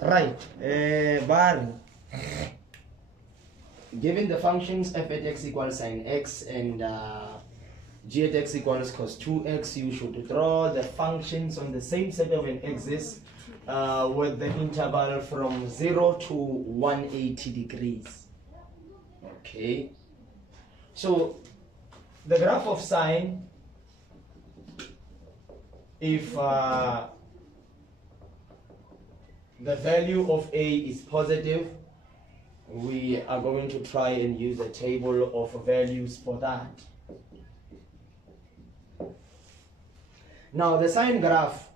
Right. Barry. Given the functions f at x equals sine x and g at x equals cos 2x, you should draw the functions on the same set of an axis with the interval from 0 to 180 degrees. Okay. So the graph of sine, if the value of a is positive, we are going to try and use a table of values for that. Now the sine graph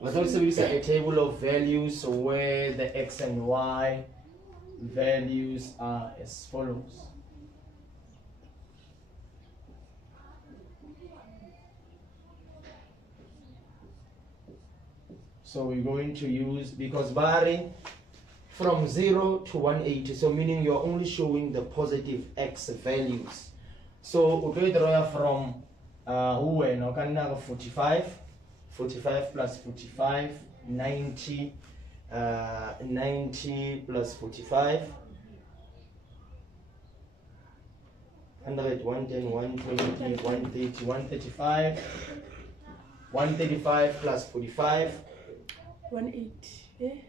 was also use a table of values where the x and y values are as follows. So we're going to use, because varying from 0 to 180, so meaning you're only showing the positive x values. So we draw from 45 plus 45, 90, 90 plus 45, 100, 110, 120, 130, 135, 135 plus 45, 180.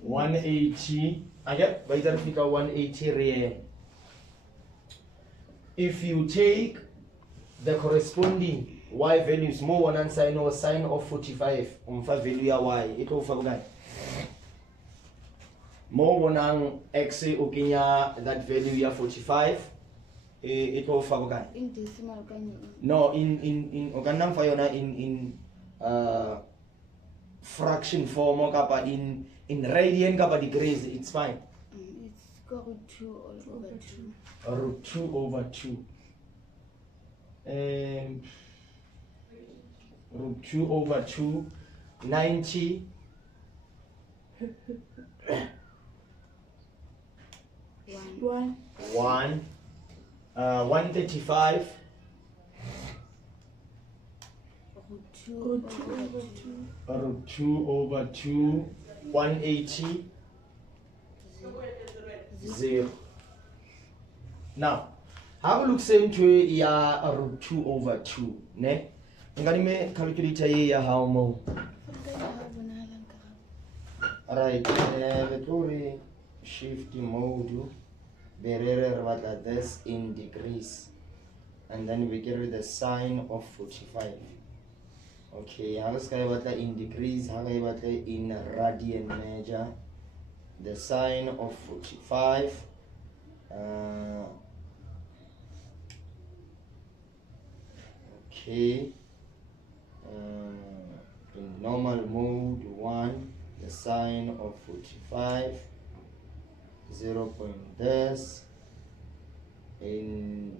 180. By the figure 180 real. If you take the corresponding y values, more one and sine or sine of 45, value y, it will forget. More one and x, that value 45. It will forget. In decimal, no, in fraction form or in radian degrees, it's fine. It's root 2 over 2. Root 2 over 2. Root 2 over 2, 90. 1. 135. Root 2 over 2. Root 2 over 2, 180. 0. Now, have a look same to ya root 2 over 2. Ne? Ngani me calculator ya how mo. Right. Let's shift mode. Berere what this in degrees, and then we get the sine of 45. Okay, how is in degrees? How in radian measure? The sine of 45. Okay. In normal mode 1, the sine of 45. 0 point this in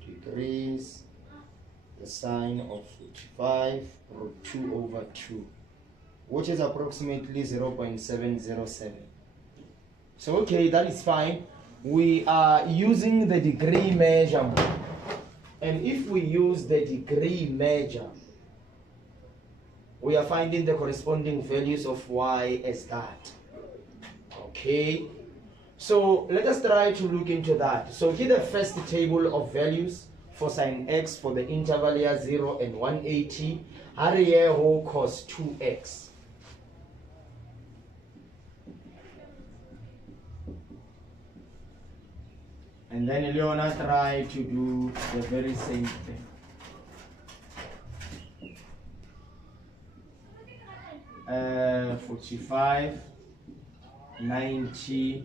degrees, the sine of 45 root 2 over 2, which is approximately 0.707. So okay, that is fine. We are using the degree measurement, and if we use the degree measure, we are finding the corresponding values of y as that. Okay, so let us try to look into that. So here the first table of values for sine x for the interval here 0 and 180. Here who cos 2x. And then Leona try to do the very same thing. Uh, 45, 90,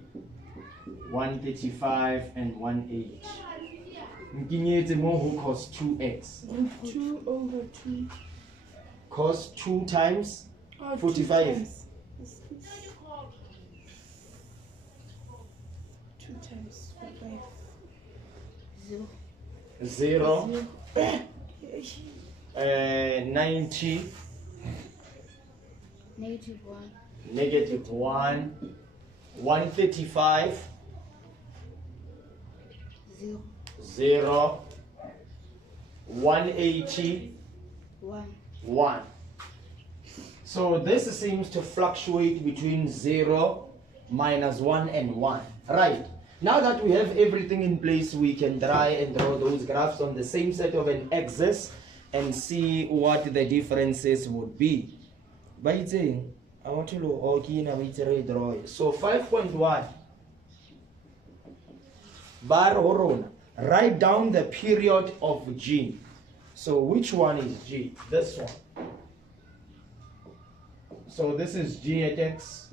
135 and 180. Mkinyete mo who cos 2x. 2 over 2. Cos 2 times 45. 2 times 45. 0. 90. Negative 1. 135. 0. 0. 180. 1. 1. So this seems to fluctuate between 0, -1 and 1. Right. Now that we have everything in place, we can try and draw those graphs on the same set of an axis and see what the differences would be. By saying, I want to look okay now draw it. So 5.1 bar horon. Write down the period of G. So which one is G? This one. So this is G at X.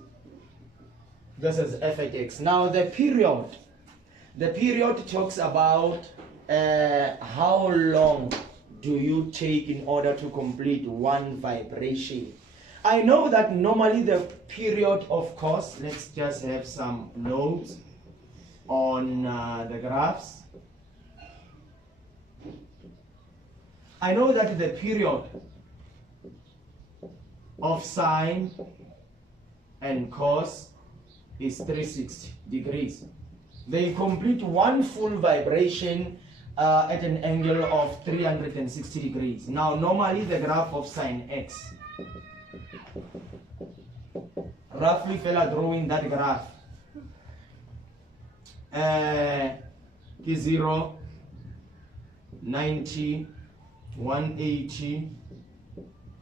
This is F at X. Now the period talks about how long do you take in order to complete one vibration. I know that normally the period, of course, let's just have some notes on the graphs. I know that the period of sine and cos is 360 degrees. They complete one full vibration at an angle of 360 degrees. Now, normally the graph of sine x, roughly fella drawing that graph, 0, 90, 180,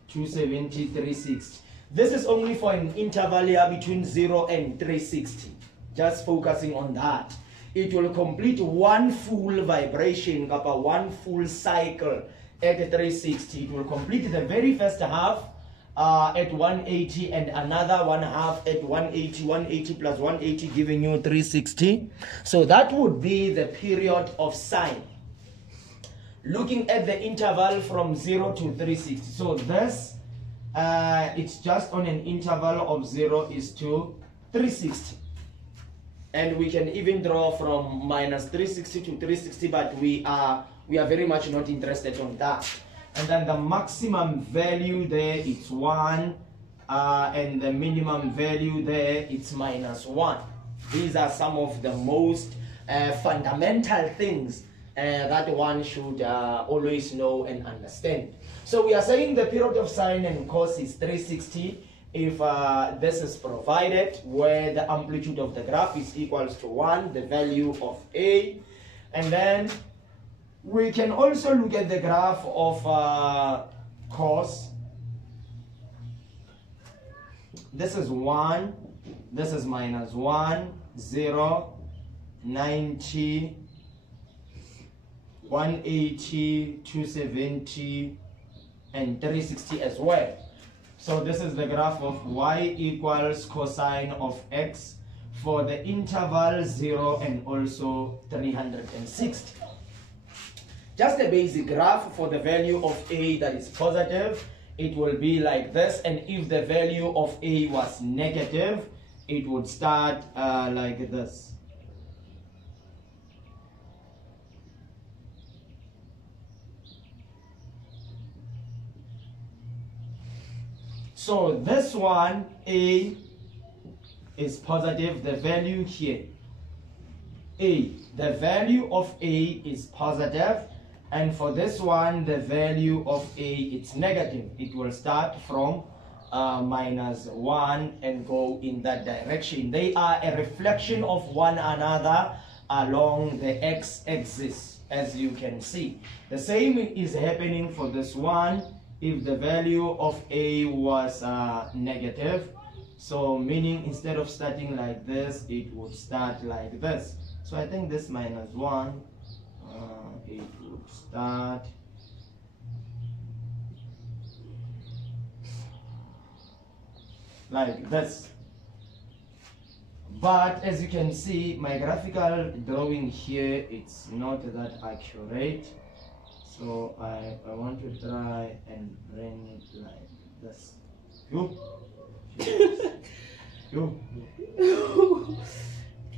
270, 360. This is only for an interval here between 0 and 360. Just focusing on that. It will complete one full vibration, one full cycle at 360. It will complete the very first half at 180 and another one half at 180, 180 plus 180 giving you 360. So that would be the period of sine. Looking at the interval from 0 to 360. So this, it's just on an interval of 0 is to 360. And we can even draw from -360 to 360, but we are very much not interested on that. And then the maximum value there, it's 1, and the minimum value there, it's -1. These are some of the most fundamental things that one should always know and understand. So we are saying the period of sine and cos is 360 if this is provided, where the amplitude of the graph is equals to 1, the value of A. And then we can also look at the graph of cos. This is 1, this is -1, 0, 90, 180, 270, and 360 as well. So this is the graph of y equals cosine of x for the interval 0 and also 360. Just a basic graph for the value of A that is positive, it will be like this, and if the value of A was negative, it would start like this. So this one, A, is positive, the value here, A, the value of A is positive, and for this one, the value of A, it's negative. It will start from -1 and go in that direction. They are a reflection of one another along the x-axis, as you can see. The same is happening for this one. If the value of A was negative, so meaning instead of starting like this, it would start like this. So I think this -1, it would start like this. But as you can see, my graphical drawing here, it's not that accurate. So I want to try and bring it like this. You.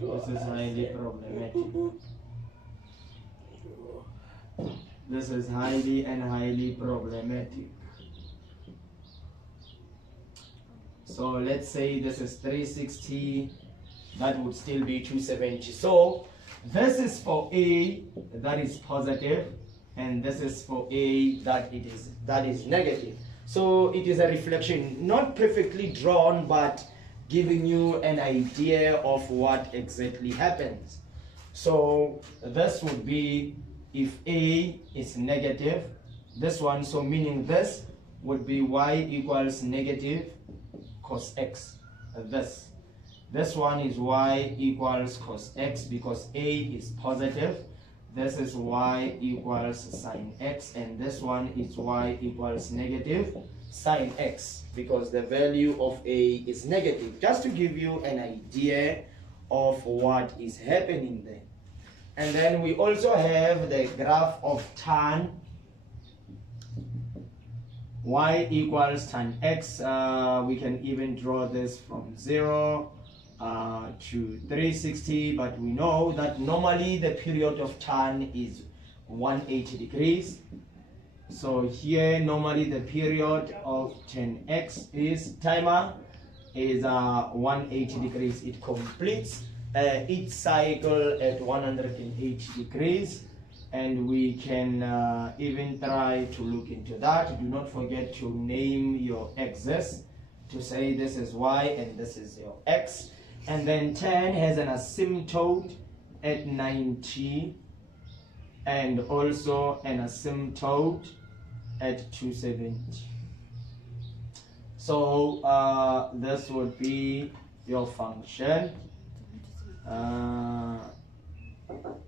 This is highly problematic. This is highly problematic. So let's say this is 360, that would still be 270. So this is for A, that is positive, and this is for A that is negative. So it is a reflection, not perfectly drawn, but giving you an idea of what exactly happens. So this would be if A is negative, this one, so meaning this would be y equals negative cos x. This one is y equals cos x because A is positive. This is y equals sine x, and this one is y equals negative sine x because the value of A is negative. Just to give you an idea of what is happening there. And then we also have the graph of tan y equals tan x. We can even draw this from 0 to 360, but we know that normally the period of tan is 180 degrees. So here normally the period of tan x is timer is 180 degrees. It completes each cycle at 180 degrees, and we can even try to look into that. Do not forget to name your x's, to say this is y and this is your x. And then 10 has an asymptote at 90 and also an asymptote at 270. So this would be your function.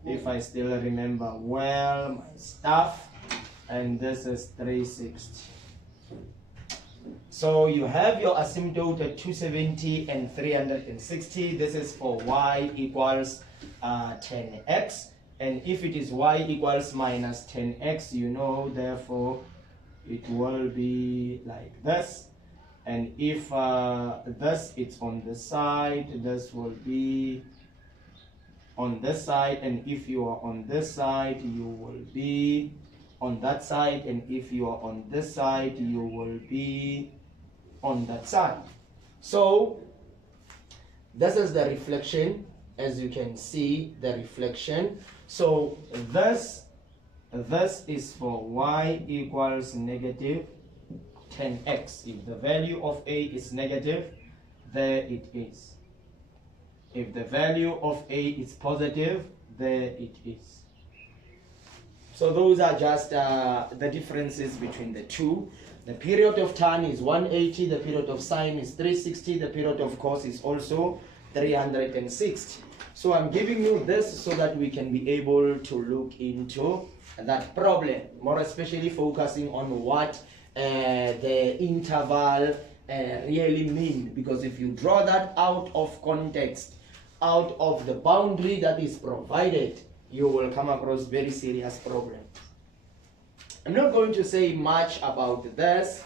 If I still remember well my stuff, and this is 360. So you have your asymptote at 270 and 360. This is for y equals 10x, and if it is y equals minus 10x, you know, therefore it will be like this. And if this it's on the side, this will be on this side, and if you are on this side, you will be on that side, and if you are on this side, you will be on that side. So this is the reflection, as you can see, the reflection. So this is for y equals negative 10x. If the value of A is negative, there it is. If the value of A is positive, there it is. So those are just the differences between the two. The period of tan is 180, the period of sine is 360, the period of cos is also 360. So I'm giving you this so that we can be able to look into that problem, more especially focusing on what the interval really mean, because if you draw that out of context, out of the boundary that is provided, you will come across very serious problems. I'm not going to say much about this,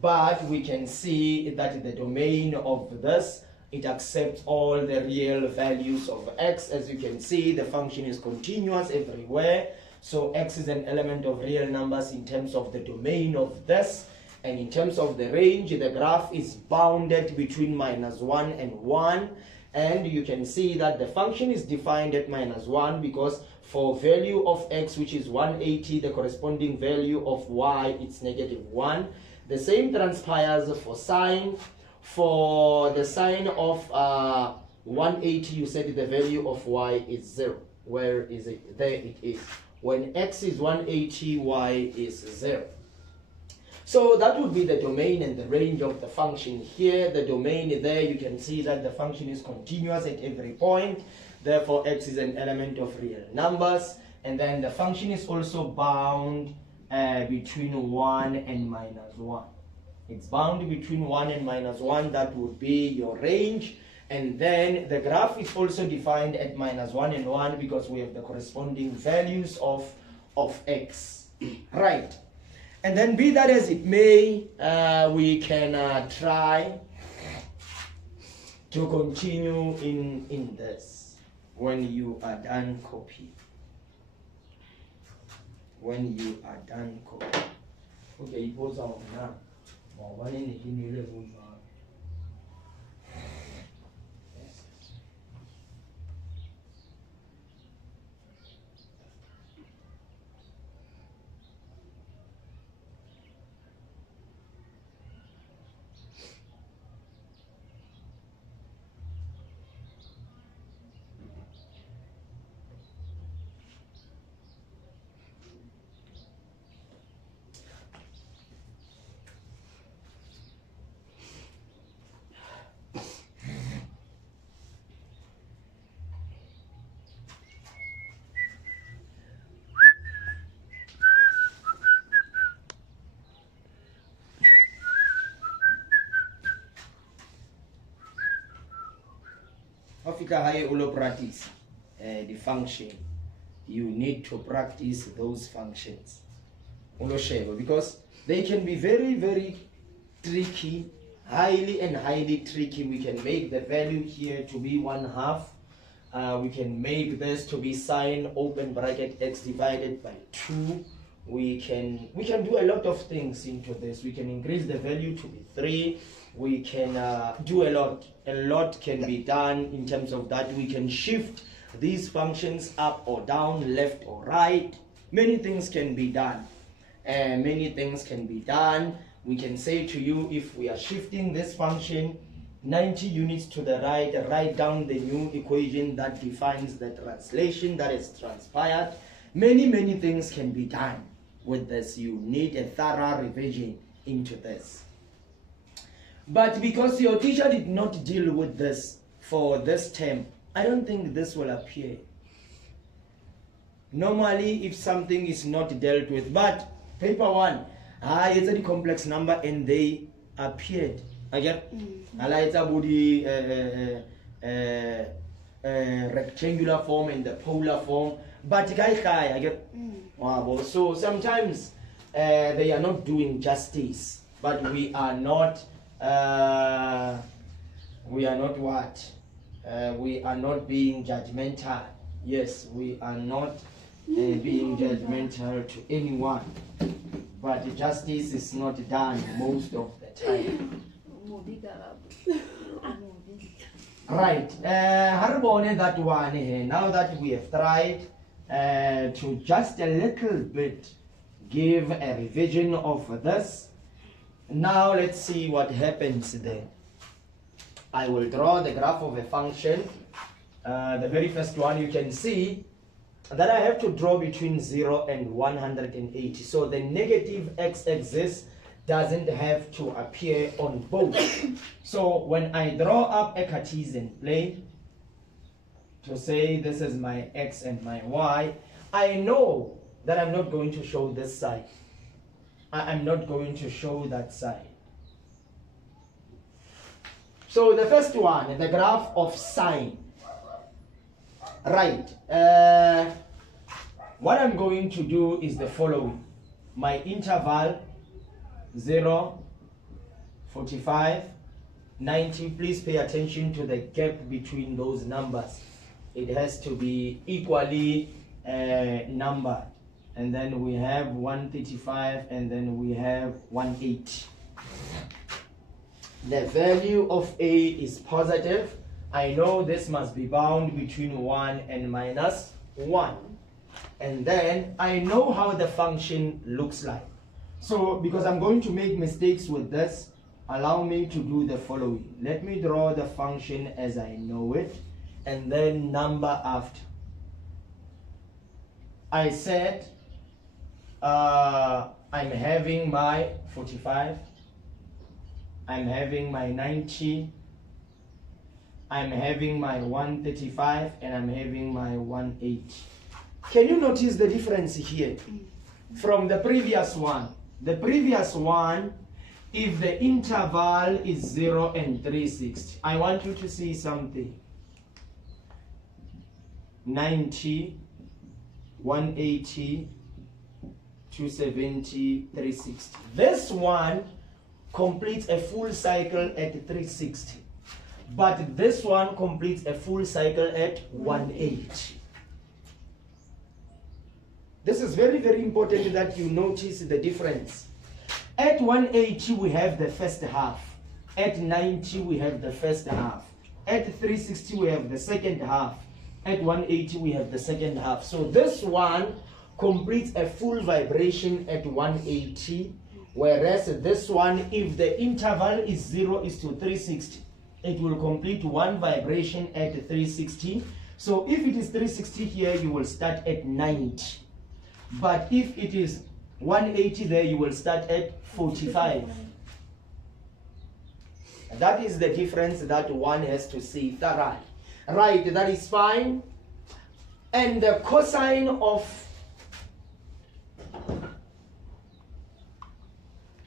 but we can see that the domain of this, it accepts all the real values of x. As you can see, the function is continuous everywhere. So x is an element of real numbers in terms of the domain of this. And in terms of the range, the graph is bounded between -1 and 1. And you can see that the function is defined at -1 because for value of x, which is 180, the corresponding value of y, it's -1. The same transpires for sine. For the sine of 180, you said the value of y is 0. Where is it? There it is. When x is 180, y is 0. So that would be the domain and the range of the function here. The domain there, you can see that the function is continuous at every point. Therefore, x is an element of real numbers. And then the function is also bound between 1 and -1. It's bound between 1 and -1. That would be your range. And then the graph is also defined at -1 and 1 because we have the corresponding values of x. Right. And then be that as it may, we can try to continue in this when you are done copying. When you are done copying. Okay, you pause on now. fika hae ulo practice the function, you need to practice those functions ulo sheba, because they can be very, very tricky, highly and highly tricky. We can make the value here to be 1/2. We can make this to be sine open bracket x divided by 2. We can do a lot of things into this. We can increase the value to be 3. We can do a lot can be done in terms of that. We can shift these functions up or down, left or right. Many things can be done. We can say to you, if we are shifting this function 90 units to the right, write down the new equation that defines the translation that is transpired. Many things can be done with this. You need a thorough revision into this. But because your teacher did not deal with this for this term, I don't think this will appear. Normally, if something is not dealt with, but paper 1, it's a complex number and they appeared. Again, it's about the rectangular form and the polar form, but so sometimes they are not doing justice, but we are not being judgmental. Yes, we are not being judgmental to anyone, but justice is not done most of the time. Right, that one here. Now that we have tried to just a little bit give a revision of this, now let's see what happens there. I will draw the graph of a function. The very first one, you can see that I have to draw between 0 and 180. So the negative x-axis doesn't have to appear on both. So when I draw up a Cartesian plane to say this is my x and my y, I know that I'm not going to show this side. I'm not going to show that side. So the first one, the graph of sine. Right. What I'm going to do is the following. My interval 0, 45, 90. Please pay attention to the gap between those numbers. It has to be equally numbered. And then we have 135 and then we have 180. The value of A is positive. I know this must be bound between 1 and minus 1. And then I know how the function looks like. So because I'm going to make mistakes with this, allow me to do the following. Let me draw the function as I know it and then number after. I said I'm having my 45, I'm having my 90, I'm having my 135, and I'm having my 180. Can you notice the difference here from the previous one? The previous one, if the interval is 0 and 360, I want you to see something. 90, 180, 270, 360. This one completes a full cycle at 360. But this one completes a full cycle at 180. This is very, very important that you notice the difference. At 180, we have the first half. At 90, we have the first half. At 360, we have the second half. At 180, we have the second half. So this one completes a full vibration at 180, whereas this one, if the interval is 0 is to 360, it will complete one vibration at 360. So if it is 360 here, you will start at 90. But if it is 180 there, you will start at 45. That is the difference that one has to see thoroughly. Right, that is fine. And the cosine of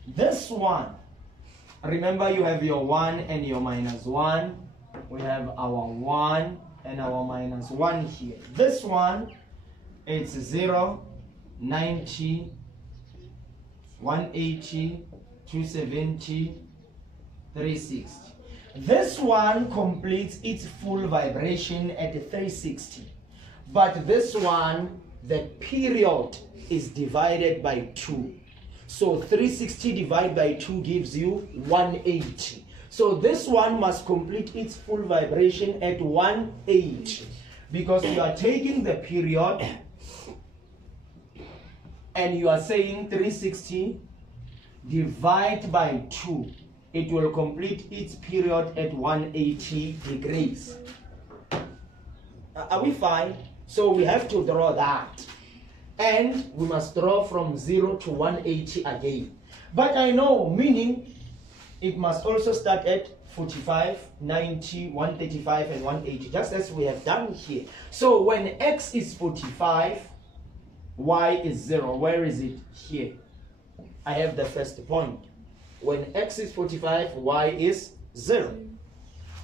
this one, remember you have your 1 and your minus 1. we have our 1 and our minus 1 here. This one, it's 0, 90, 180, 270, 360. This one completes its full vibration at 360. But this one, the period is divided by 2. So 360 divided by 2 gives you 180. So this one must complete its full vibration at 180. Because you are taking the period and you are saying 360 divide by 2. It will complete its period at 180 degrees. Are we fine? So we have to draw that. And we must draw from 0 to 180 again. But I know, meaning it must also start at 45, 90, 135, and 180, just as we have done here. So when x is 45, y is 0. Where is it? Here. I have the first point. When x is 45, y is 0.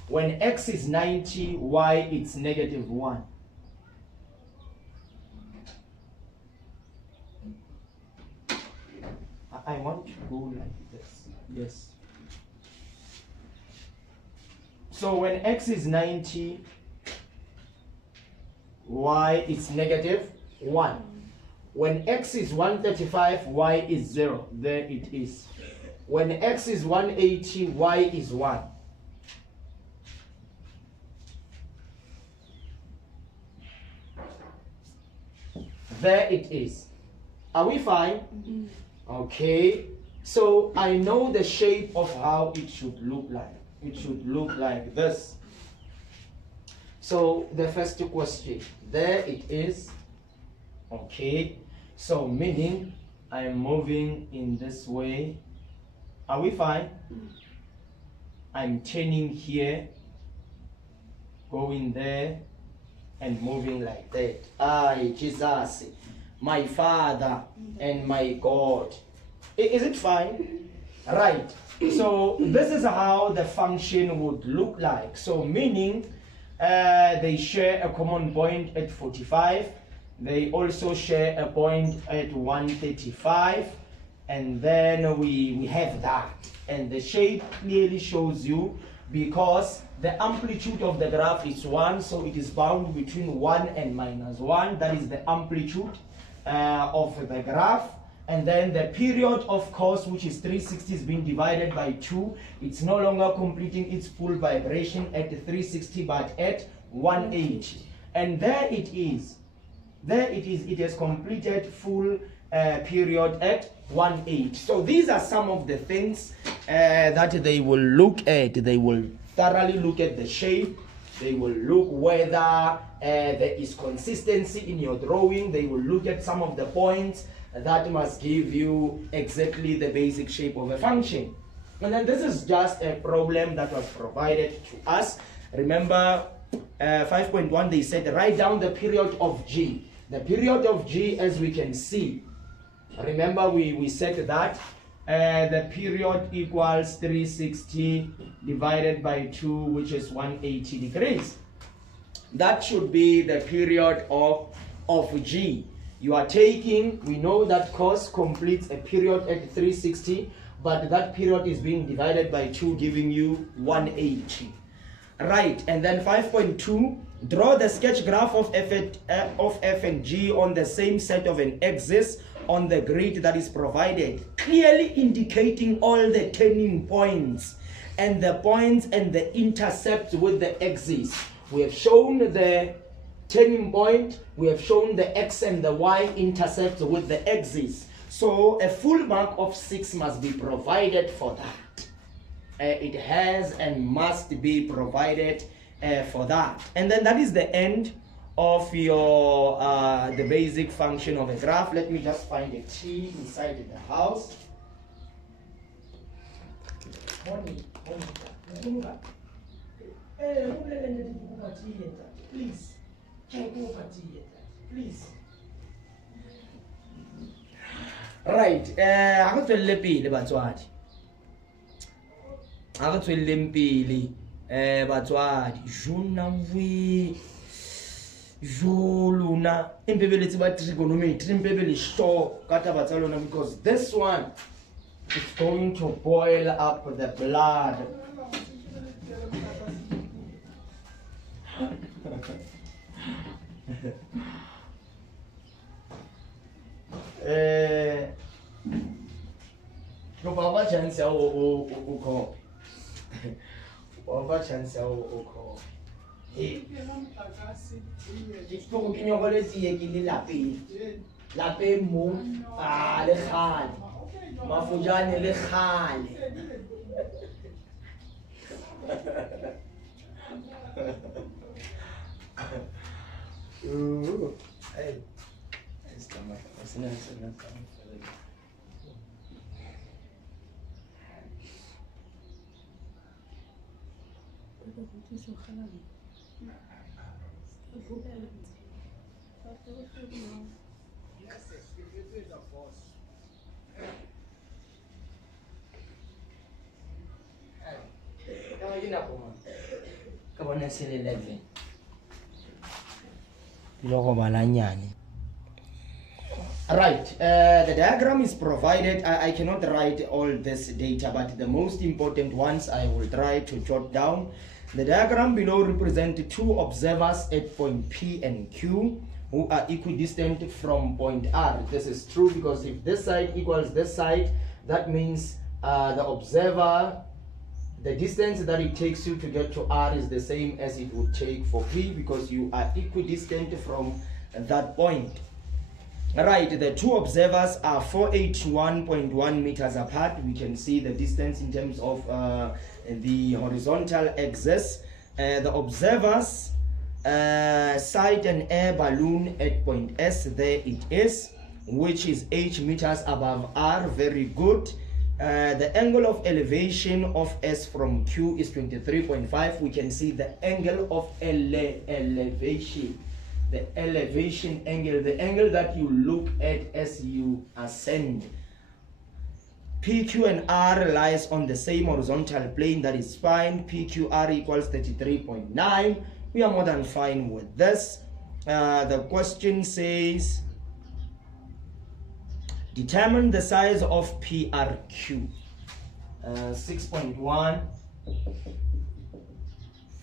When x is 90, y is negative 1. I want to go like this. Yes. So when x is 90, y is negative 1. When x is 135, y is 0. There it is. When x is 180, y is 1. There it is. Are we fine? Mm-hmm. Okay. So I know the shape of how it should look like. It should look like this. So the first question, there it is. Okay. So meaning I am moving in this way. Are we fine? I'm turning here, going there, and moving like that. I, Jesus, my Father and my God. Is it fine? Right. So this is how the function would look like. So meaning they share a common point at 45. They also share a point at 135. And then we have that. And the shape clearly shows you, because the amplitude of the graph is 1, so it is bound between 1 and minus 1. That is the amplitude of the graph. And then the period, of course, which is 360, is being divided by 2. It's no longer completing its full vibration at 360, but at 180. And there it is. There it is. It has completed full period at 180. So these are some of the things that they will look at. They will thoroughly look at the shape. They will look whether there is consistency in your drawing. They will look at some of the points that must give you exactly the basic shape of a function. And then this is just a problem that was provided to us. Remember 5.1, they said write down the period of G. The period of G, as we can see, remember we said that the period equals 360 divided by 2, which is 180 degrees. That should be the period of G. You are taking, we know that cos completes a period at 360, but that period is being divided by 2, giving you 180. Right, and then 5.2, draw the sketch graph of f and g on the same set of an axis on the grid that is provided, clearly indicating all the turning points and the points and the intercepts with the axis. We have shown the turning point, we have shown the x and the y intercepts with the axis. So a full mark of 6 must be provided for that. It has and must be provided for that. And then that is the end of your the basic function of a graph. Let me just find a T inside the house. Please. Please. Right. Ha re tswelle pele batswadi. Ha re tswelleng pele. batswadi junamvi juluna impebeletsi ba trigonometry impebele sure ka taba tsa lona, because this one is going to boil up the blood. No baba chance ya o ko. Baba chance ya o ko. Ke go ke nyogole tsie ke le lapeng mo le khale mafujane le khale. Hey, it's coming. It's not. Right, the diagram is provided. I cannot write all this data, but the most important ones I will try to jot down. The diagram below represents two observers at point P and Q who are equidistant from point R. This is true because if this side equals this side, that means the observer, the distance that it takes you to get to R is the same as it would take for P, because you are equidistant from that point. Right, the two observers are 481.1 meters apart. We can see the distance in terms of the horizontal axis. The observers sight an air balloon at point S, there it is, which is 8 meters above R. Very good. The angle of elevation of S from Q is 23.5. We can see the angle of elevation. The elevation angle, the angle that you look at as you ascend. PQ and R lies on the same horizontal plane, that is fine. PQR equals 33.9. We are more than fine with this. The question says, determine the size of PRQ. 6.1,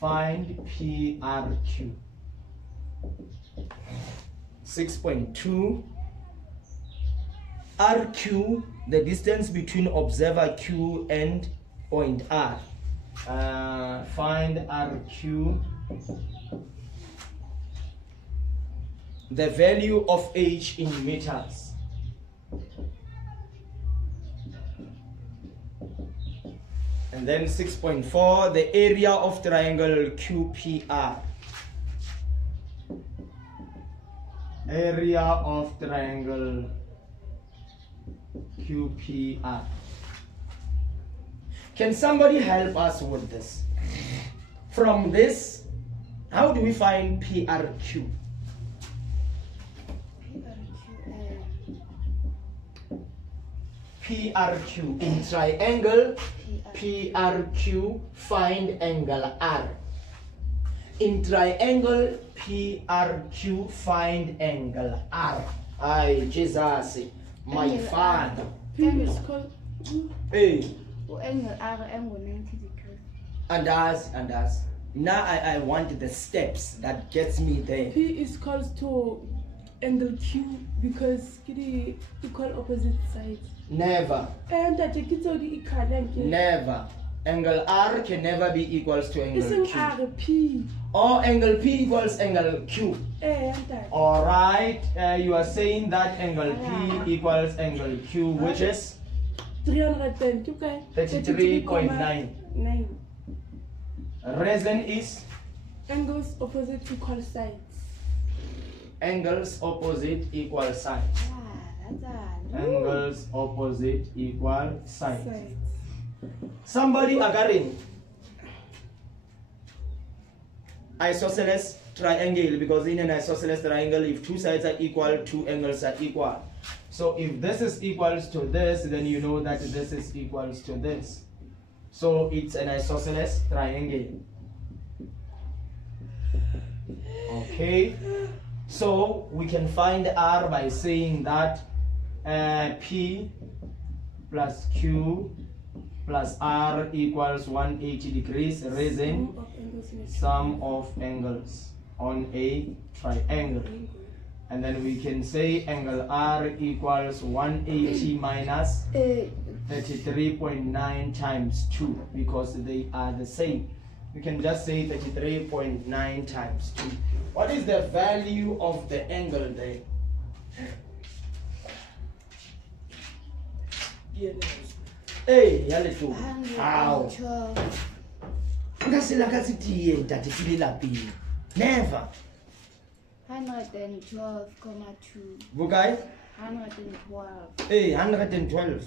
find PRQ. 6.2, RQ, the distance between observer Q and point R. Find RQ. The value of H in meters. And then 6.4, the area of triangle QPR. Area of triangle QPR. Can somebody help us with this? From this, how do we find PRQ? PRQ in triangle PRQ, find angle R. In triangle PRQ, find angle R. Ay, Jesus, my father. P is called. Hey. Angle R, angle 90 degrees. And us. Now I want the steps that gets me there. P is close to angle Q because it equal opposite sides. Never. And I take it to the equal. Never. Angle R can never be equals to angle Q. Q. P. Or angle P equals angle Q. Alright, you are saying that angle P equals angle Q, which is 33.9. Reason is? Angles opposite equal sides. Angles opposite equal sides. Angles opposite equal sides. Somebody again. Isosceles triangle, because in an isosceles triangle, if two sides are equal, two angles are equal. So if this is equals to this, then you know that this is equals to this. So it's an isosceles triangle. Okay, so we can find R by saying that P plus Q plus R equals 180 degrees, raising sum of angles on a triangle. And then we can say angle R equals 180 minus 33.9 times 2, because they are the same. We can just say 33.9 times 2. What is the value of the angle there? Hey, yale tu. How? 112. Never. 112,2. Bukai? 112. Hey, 112.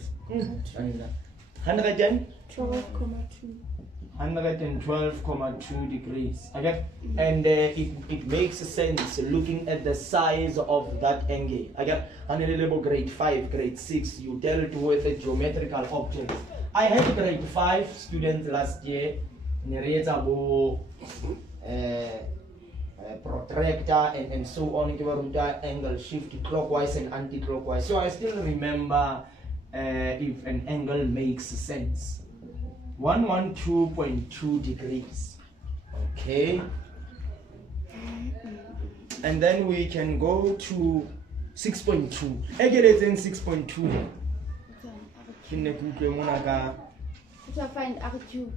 112,2 degrees. Okay, and it makes sense looking at the size of that angle. Okay, and a little grade 5, grade 6, you dealt with a geometrical object. I had grade 5 students last year. Protractor and so on, angle shift clockwise and anti-clockwise. So I still remember if an angle makes sense. 112.2 degrees. Okay. And then we can go to 6.2. Again, 6.2. So find R2.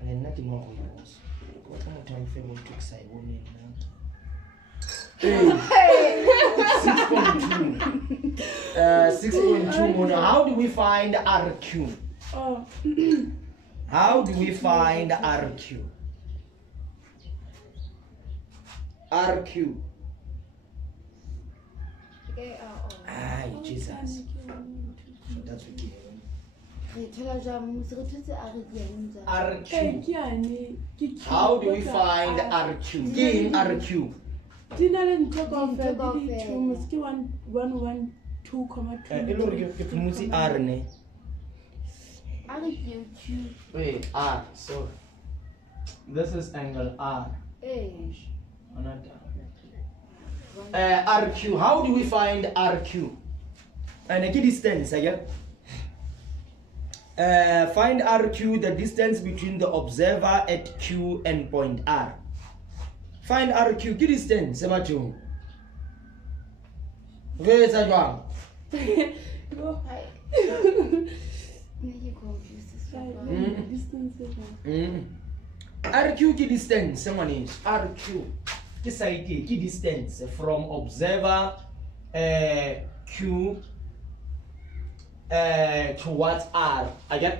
And nothing more on those. What kind of time frame we took side woman now? 6.2. 6.2. How do we find RQ? Oh. How do we find RQ? RQ. Ay, Jesus. That's okay. RQ. How do we find RQ? Gain RQ. Didn't talk of 112,2. R ne. RQ. Wait, R. So this is angle R. RQ. How do we find RQ? And a distance again. Find RQ, the distance between the observer at Q and point R. Find RQ, key distance, Sematu. Where is that one? RQ key distance, someone is RQ. This idea, key distance from observer Q towards R. Again,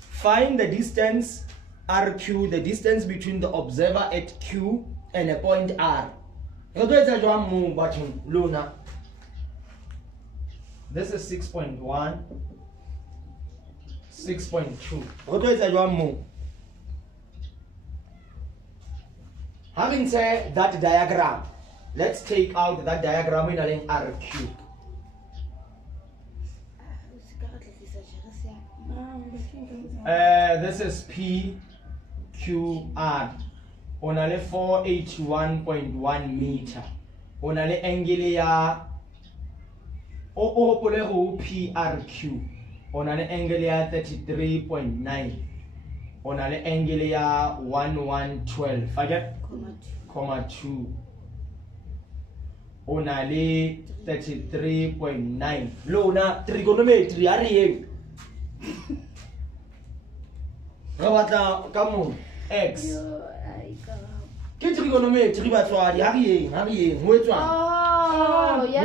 find the distance RQ, the distance between the observer at Q and a point R. This is 6.1, 6.2. Having said that diagram, let's take out that diagram in RQ. This is PQR. On a 481.1 meter. On a angle ya PRQ. On an angle ya 33.9. On an angle ya 1112. I get 2. On a 33.9. Lona trigonometry are you? Come on, X. Ke trigonometry ba tswa di ha re mo etswa. Oh, yeah.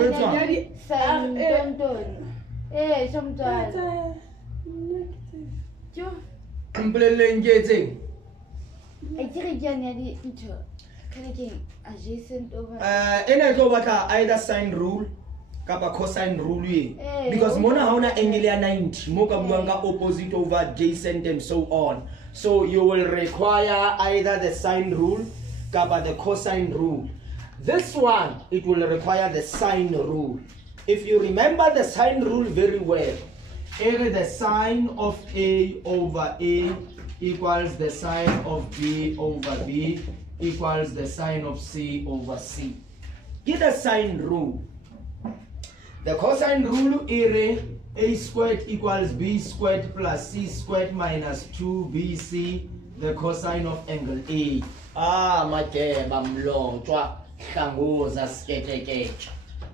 Sometimes. Mpeleleng ke etseng? I think into adjacent over. Ena tlo batla either sine rule kapa cosine rule because mona ha ona angle ya 90 mo ka buang ka opposite over adjacent and so on. So you will require either the sine rule kapa the cosine rule. This one, it will require the sine rule. If you remember the sine rule very well, the sine of A over A equals the sine of B over B equals the sine of C over C. Get the sine rule. The cosine rule is A squared equals B squared plus C squared minus 2BC, the cosine of angle A. Ah, makeba mlotshwa hlanguza sketsheketshe.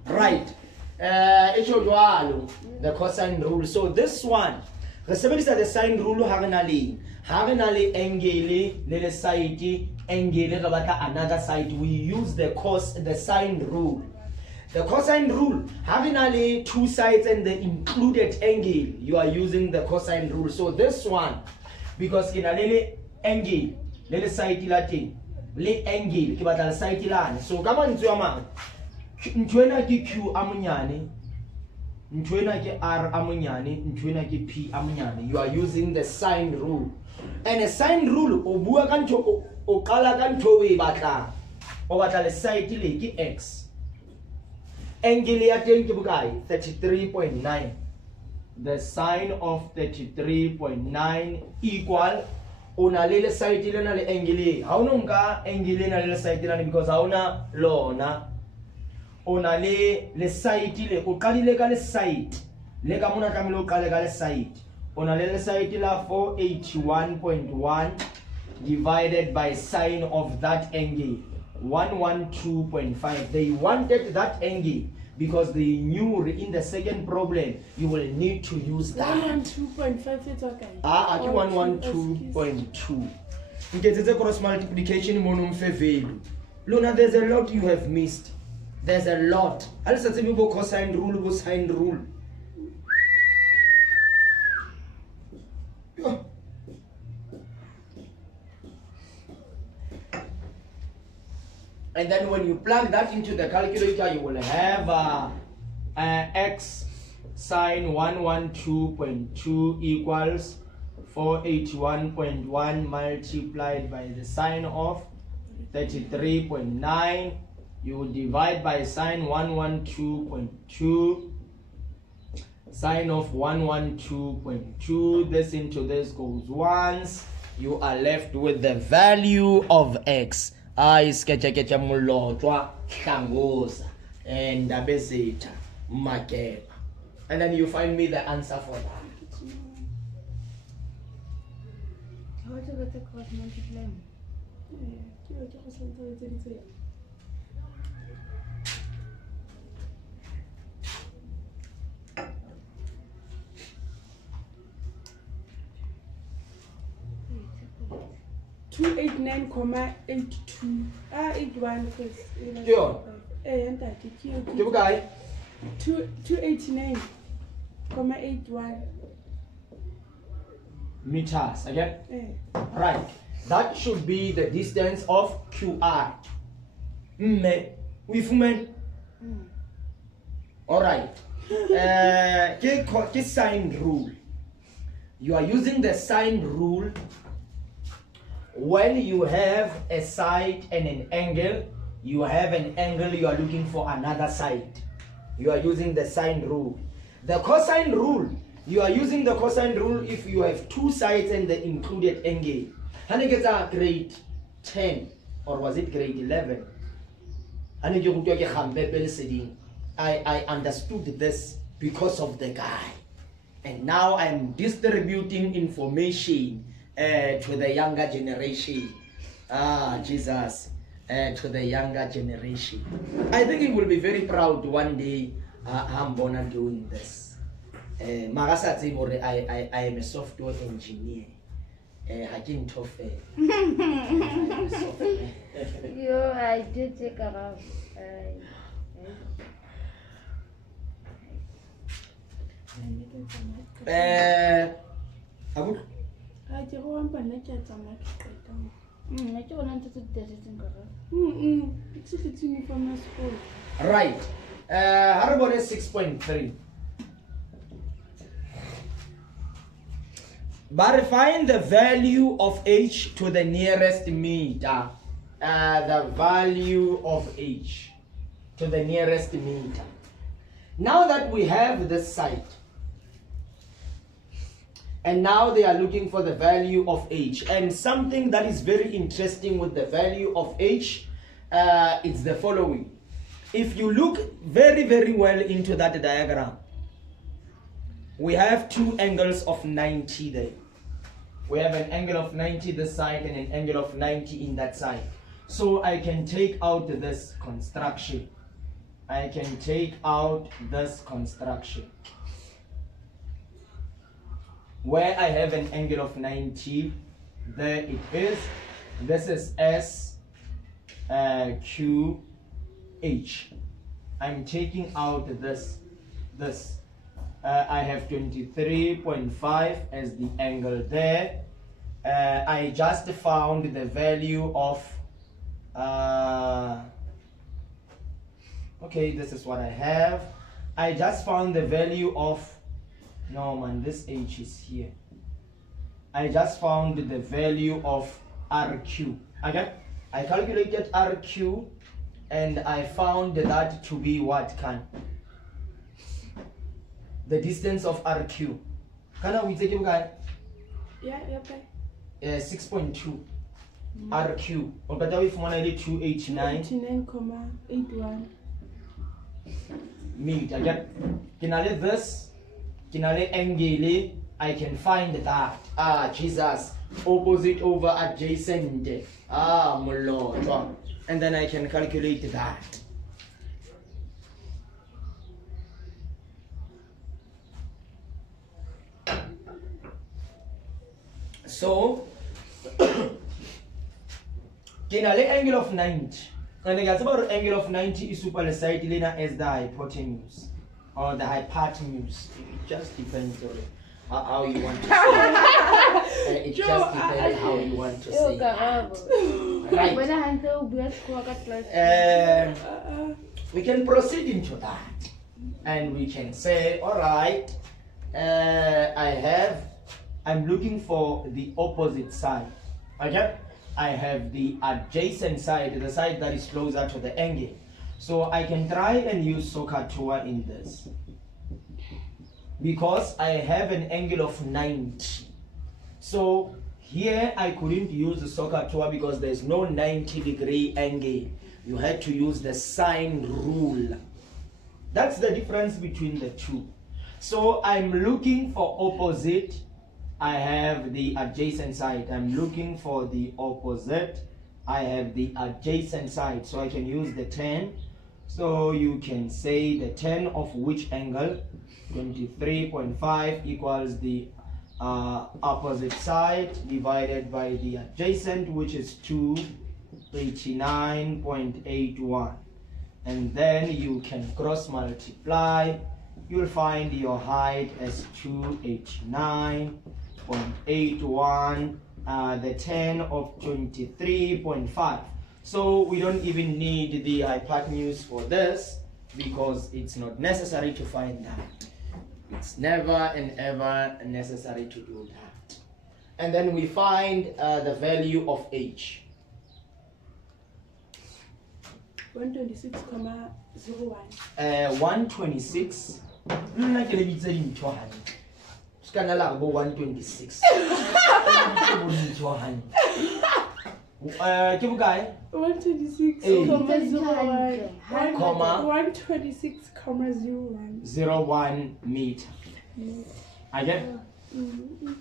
Right. The cosine rule. So this one, the sine rule angle le side angle another side. We use the sine rule. The cosine rule, having two sides and the included angle, you are using the cosine rule. So this one, because in a angle, little side latin, le angle, kibata side lan. So come on, Zuama, Ntwena ki Q amunyani, Ntwena ki R amunyani, Ntwena ki P amunyani. You are using the sine rule. And a sine rule, obua kanto, okala kanto we bata, or what a side ki X. Angle ya 33.9. The sine of 33.9 equal una lele side na le angle. Hauna mga angle na lele side na because hauna lona. Una le side le ukali le kale side. Le kamuna kamilo kale kale side. Una lele side la 481.1 divided by sine of that angle. 112.5. They wanted that angle because they knew in the second problem you will need to use that. 112.5 it's okay. At 112.2. Because it's a cross multiplication monum value. Luna, there's a lot you have missed. There's a lot. I'll say cosine rule, sine rule. And then when you plug that into the calculator, you will have x sine 112.2 equals 481.1 multiplied by the sine of 33.9. You divide by sine 112.2. Sine of 112.2. This into this goes once. You are left with the value of x. Sketcha mulotwa hlanguza and abezitha makeba, and then you find me the answer for that. How to get the cross multiply? Two 289.82. 81 first. Yo. And that You guy 289.81 meters again. Right. That should be the distance of QR. All right. Sine rule. You are using the sine rule when you have a side and an angle. You have an angle, you are looking for another side. You are using the sine rule. The cosine rule, you are using the cosine rule if you have two sides and the included angle. When you get a grade 10, or was it grade 11? I understood this because of the guy. And now I'm distributing information to the younger generation. Jesus. To the younger generation. I think he will be very proud one day I'm born doing this. I am a software engineer. I didn't offer. Yo, I did take a rough. Right. Harbor is 6.3. But find the value of h to the nearest meter. The value of h to the nearest meter. Now that we have this side, And now they are looking for the value of h. And something that is very interesting with the value of h is the following. If you look very, very well into that diagram, we have two angles of 90 there. We have an angle of 90 this side and an angle of 90 in that side. So I can take out this construction. I can take out this construction. Where I have an angle of 90, there it is. This is S, Q, H. I'm taking out this. I have 23.5 as the angle there. I just found the value of, okay, this is what I have. I just found the value of, no man, this H is here. I just found the value of RQ. Okay, I calculated RQ and I found that to be what can? The distance of RQ. Can we take it? Yeah, okay. 6.2 RQ. But if we want 289. 289.81 meet. Again, can I let this? Can I let angle? I can find that. Ah, Jesus. Opposite over adjacent. Ah, my Lord. And then I can calculate that. So, can I let angle of 90? And the angle of 90 is superside as the hypotenuse or the hypotenuse. It just depends on how you want to say it. It just depends how you want to say it. Right. We can proceed into that. And we can say, all right, I'm looking for the opposite side. Okay? I have the adjacent side, the side that is closer to the angle. So I can try and use SOHCAHTOA in this. Because I have an angle of 90. So here I couldn't use the SOHCAHTOA because there's no 90-degree angle. You had to use the sine rule. That's the difference between the two. So I'm looking for opposite. I have the adjacent side. I'm looking for the opposite. I have the adjacent side. So I can use the 10. So you can say the 10 of which angle? 23.5 equals the opposite side divided by the adjacent, which is 289.81. And then you can cross multiply. You'll find your height as 289.81, the 10 of 23.5. So we don't even need the hypotenuse for this because it's not necessary to find that. It's never and ever necessary to do that. And then we find the value of h. 126.01. 126. Nna ke le bitse dintho hantle. Se kana la go 126. Ke bokae? 126.01 meter. Again?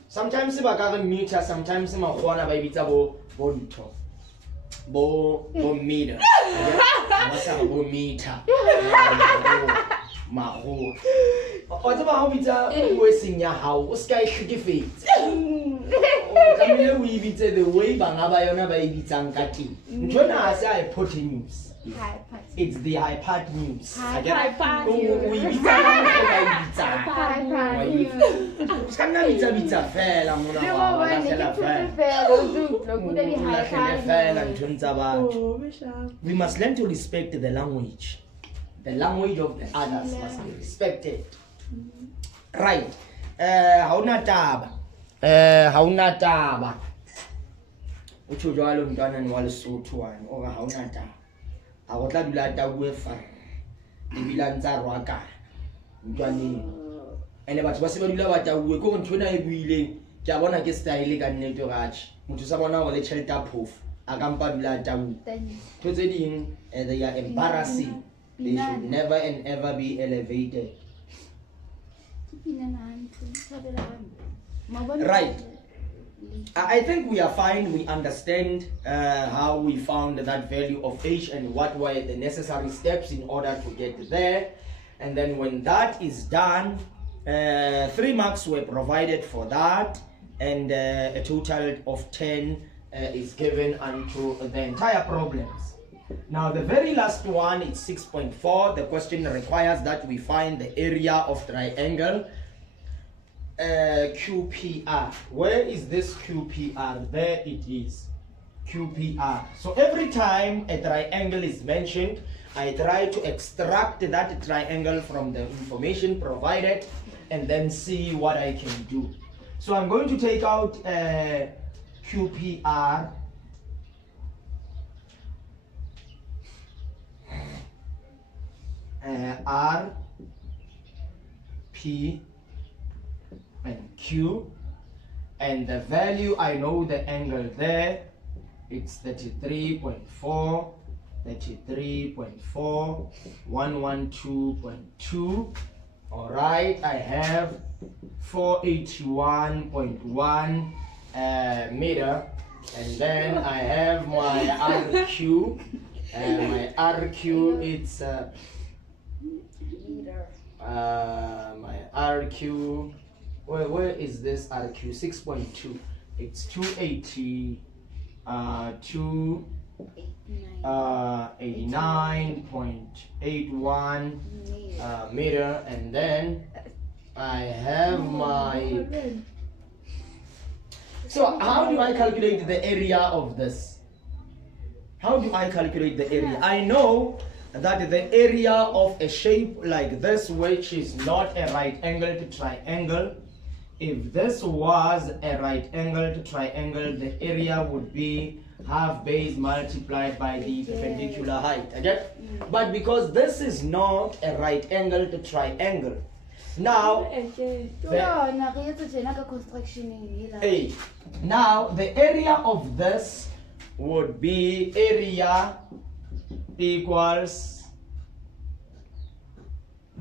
Sometimes ba ka re meter, sometimes ma khona ba bitsa bo ntho. Bo meter. Ba sa bo meter. Maho. O tsaba ha o bitsa o seng ya hao, o ska e hlekefetse. Kamile o ibitse the way banga ba yona ba ibitsang ka teng. Ntona ha se hypotenuse. It's the hypotenuse. O ibitsa ka ba ibitsang. Ska nna bitsa fela mona wa la fela ntho ntsa batho. We must learn to respect the language. The language of the others must be respected. Right. Hauna taba. Utsho jwalo mntwana ni wa Lesotho wane o ga hauna taba. A go tla dula ta bue fa. Ebila ntsa rwa kana. Mntwaneng. ene batho ba se ba dula ba tauwe ko ntho ena e buileng ke a bona ke style ka nnete gatši motho sa bona go le tšhelete a phofu a ka mpa dula a tauwe ntho tse ding they are embarrassing. They should never and ever be elevated. Right. I think we are fine. We understand how we found that value of h and what were the necessary steps in order to get there. And then when that is done, 3 marks were provided for that, and a total of 10 is given unto the entire problems. Now the very last one is 6.4. The question requires that we find the area of triangle QPR. Where is this QPR? There it is, QPR. So every time a triangle is mentioned, I try to extract that triangle from the information provided and then see what I can do. So I'm going to take out QPR. R, P, and Q, and the value, I know the angle there, it's 33.4, 33.4, 112.2. All right, I have 481.1 meter, and then I have my RQ, and my RQ, it's my RQ, where is this RQ? 6.2. It's 280, 89.81 meter, and then I have my. So how do I calculate the area of this? How do I calculate the area? I know that the area of a shape like this, which is not a right angle to triangle, if this was a right angle to triangle, the area would be half base multiplied by the perpendicular height. Okay? But because this is not a right angle to triangle, now now the area of this would be area equals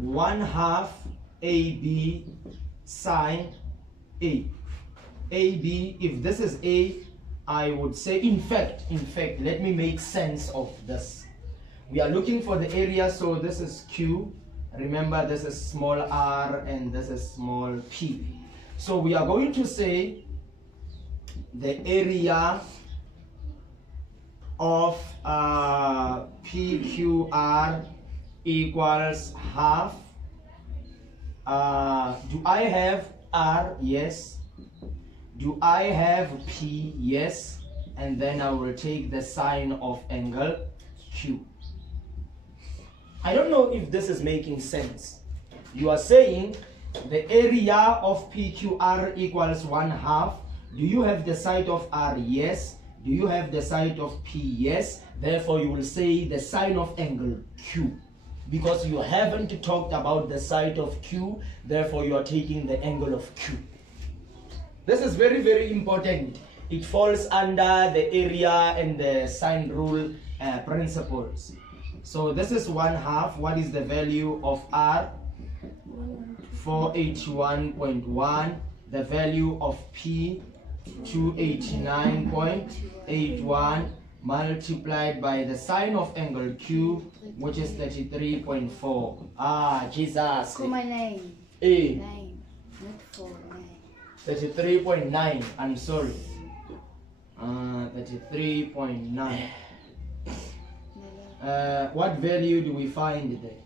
1/2 AB sine A. AB, if this is A, I would say, in fact, let me make sense of this. We are looking for the area, so this is Q. Remember, this is small r and this is small p. So we are going to say the area of PQR equals half. Do I have R? Yes. Do I have P? Yes. And then I will take the sine of angle Q. I don't know if this is making sense. You are saying the area of PQR equals 1/2. Do you have the side of R? Yes. Do you have the side of P? Yes. Therefore, you will say the sine of angle Q. Because you haven't talked about the side of Q, therefore you are taking the angle of Q. This is very, very important. It falls under the area and the sine rule principles. So this is 1/2. What is the value of R? 481.1. The value of P, 289.81, multiplied by the sine of angle Q, which is 33.4. Ah, Jesus. Call my name. A. Name. Not for name. 33.9. I'm sorry. 33.9. What value do we find there?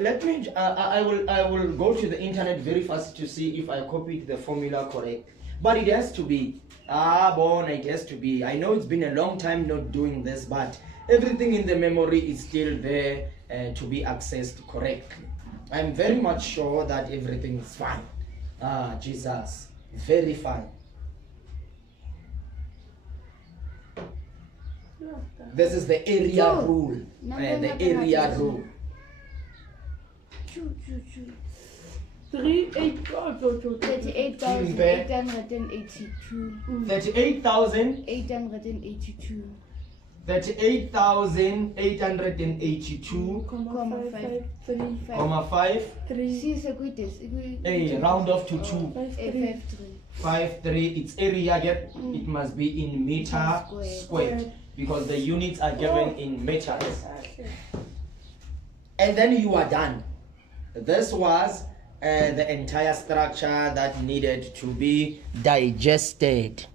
Let me. I will go to the internet very fast to see if I copied the formula correct. But it has to be. It has to be. I know it's been a long time not doing this, but everything in the memory is still there to be accessed correctly. I'm very much sure that everything is fine. Jesus, very fine. This is the area rule. The area rule. Choo, choo, choo. 38,882. 38,000. 882. 38,882, Comma 5, 5. 3, See, so good this. A round off to 2. 5, 3. 5, 3. 5, 3. Its area again, it must be in meter squared because the units are given in meters. And then you are done. This was the entire structure that needed to be digested.